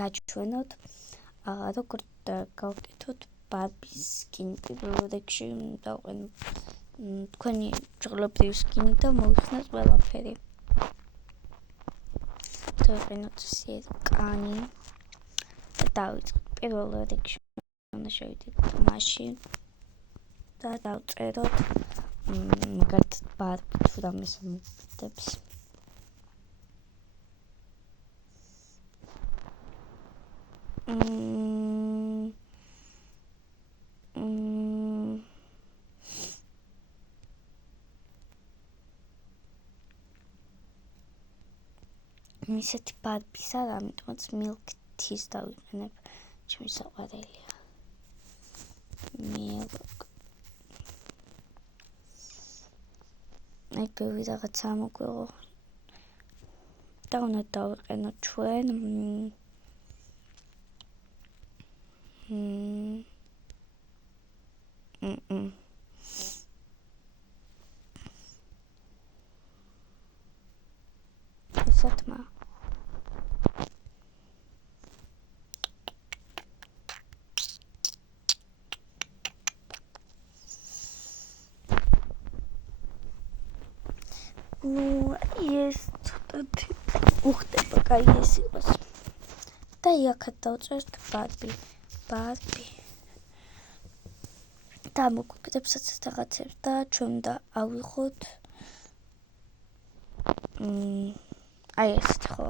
გაჩვენოთ როგორ გავკეთოთ ბარბის სკინი. პირველ რიგში დავყენოთ თქვენი ჯღრობრივი სკინი და მოიხსნათ ყველაფერი. დავყენოთ კანი და დავიწყოთ. პირველ რიგში უნდა შევიდეთ მაშინ და დავწეროთ მაგალითად ბარბი თუ რამეს მოგვიდებს. ისეთი ბარბის არ, ამიტომაც milk tea-ს დავიყენებ. ჩემი საყვარელია. milk. აი ბევრი რაღაცა მოგვიღო. და უნდა დავიყენოთ ჩვენ ესეთმა ეს ცოტათი უხდება, კაი ეს იყოს. და იქაც დავწერთ ბარბი. და მოგვიგდებს ასეთ რაღაცებს და ჩვენ უნდა ავიღოთ აი ესეთ ხო.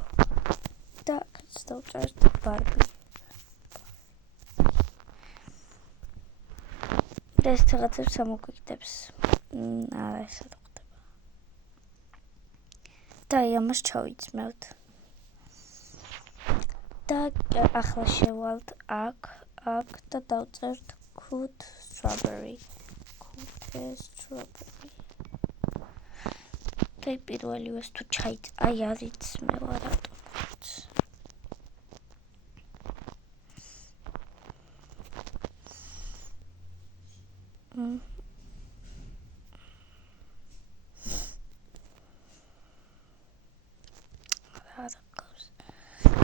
და აქაც დავწერთ ბარბი. და ეს რაღაცებს ამოგვიგდებს. არა ეს არ ხდება. და ამას ჩავიწმევთ. და ახლა შევალთ აქ და დავწერთ cooked strawberry. და პირველივეს თუ აი არ იცმევა რატომაც.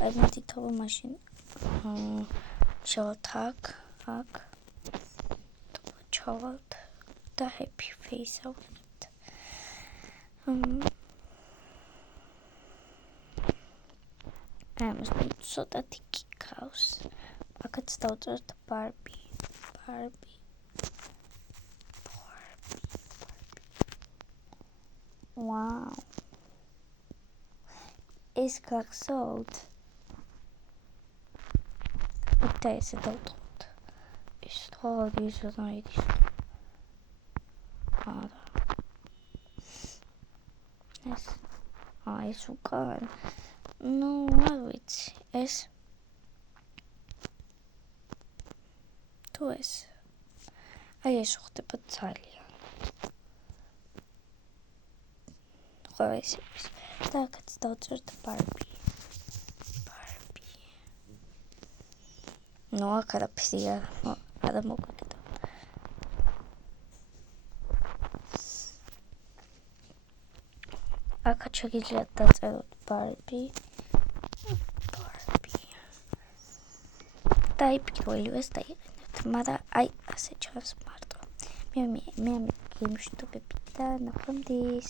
აი მეთითობა მაშინ ჩავალთ აქ ჩავალთ და happy face ავიღებთ. ამას ცოტათი გიქავს. აქაც დავწერთ ბარბი. ვაუ. ეს გახსოვთ? და ესე დავტყოთ. ის თორი ზრაიდის. არა. ეს უკან. არ ვიცი. ეს თუ ეს. აი ეს ხდება ძალიან. ხო ეს არის. და აქაც დავწერთ ბარბი. აქ არაფერი არ მოგვიგდა. აქაც შეგიძლიათ დაწეროთ ბარბი. და აი პირველივეს დაიყენებთ. მაგრამ აი ასე ჩანს მარტო. მე გემშვიდობებით და ნახვამდის.